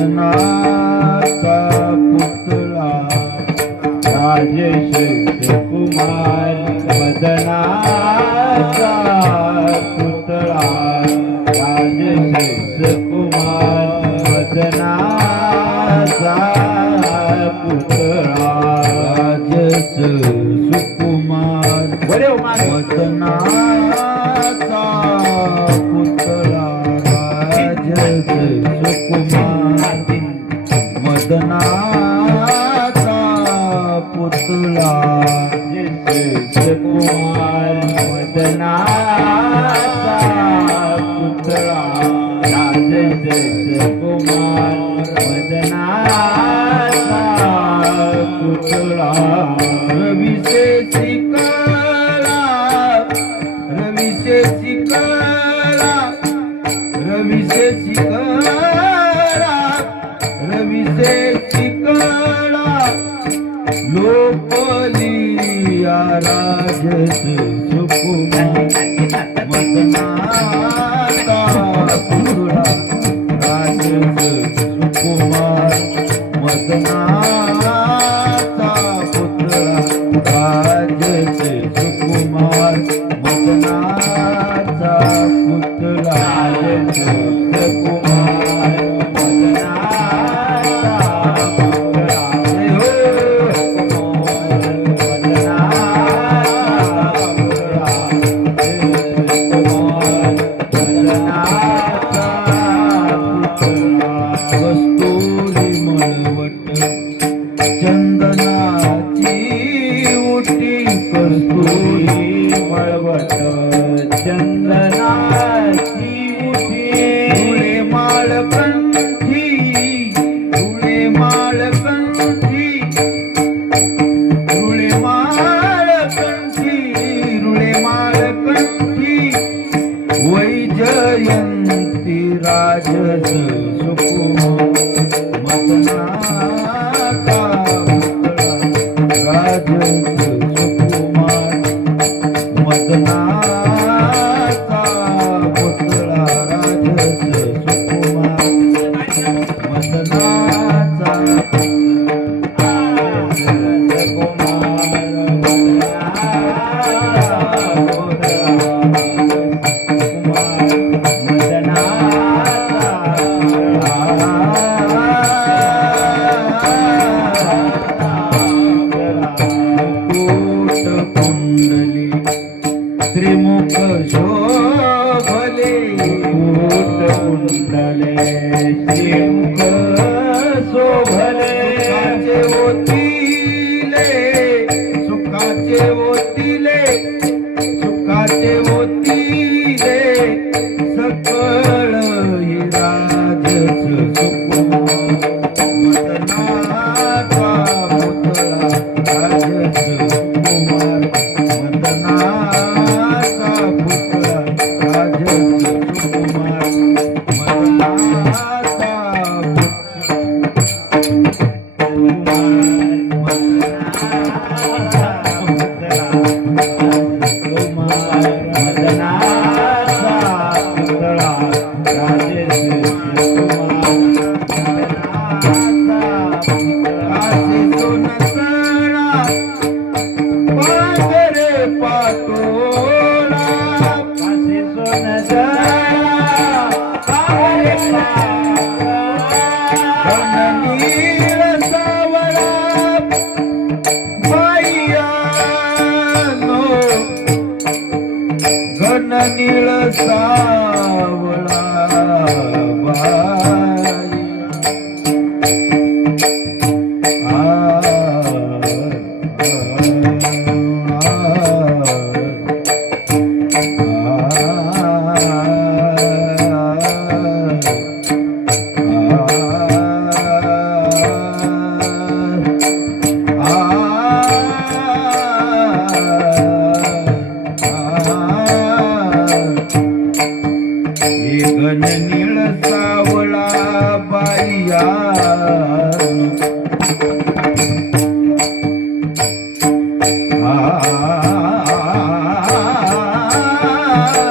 जगन्नाथा पुतळा. राजेश कुमार मदनाचा पुतळा. राजेश कुमार मदनाचा पुतळा. राजेश सुकुमार हो मदना कला विशेषी कला रविशेषी कला रविशेषी कला रविशेषी कला लोपली राजस सुकुमार. मतना जयंती राजस सुकुमार शोभ 为了他。Oh,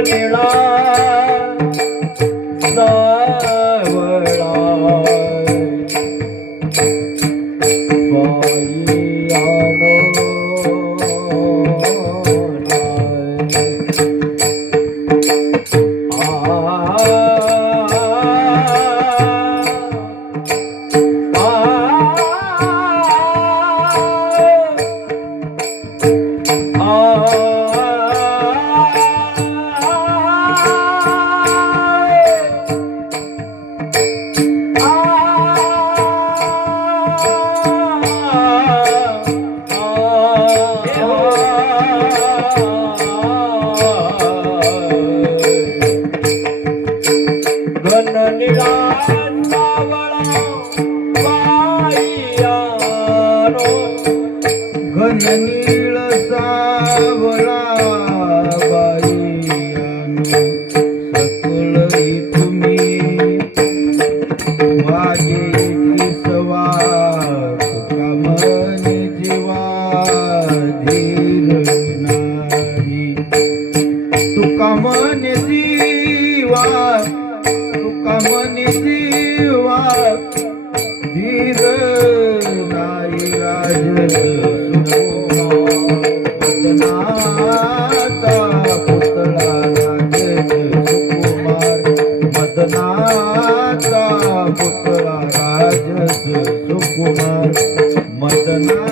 நிலா saudade. सुकुमार मदनाचा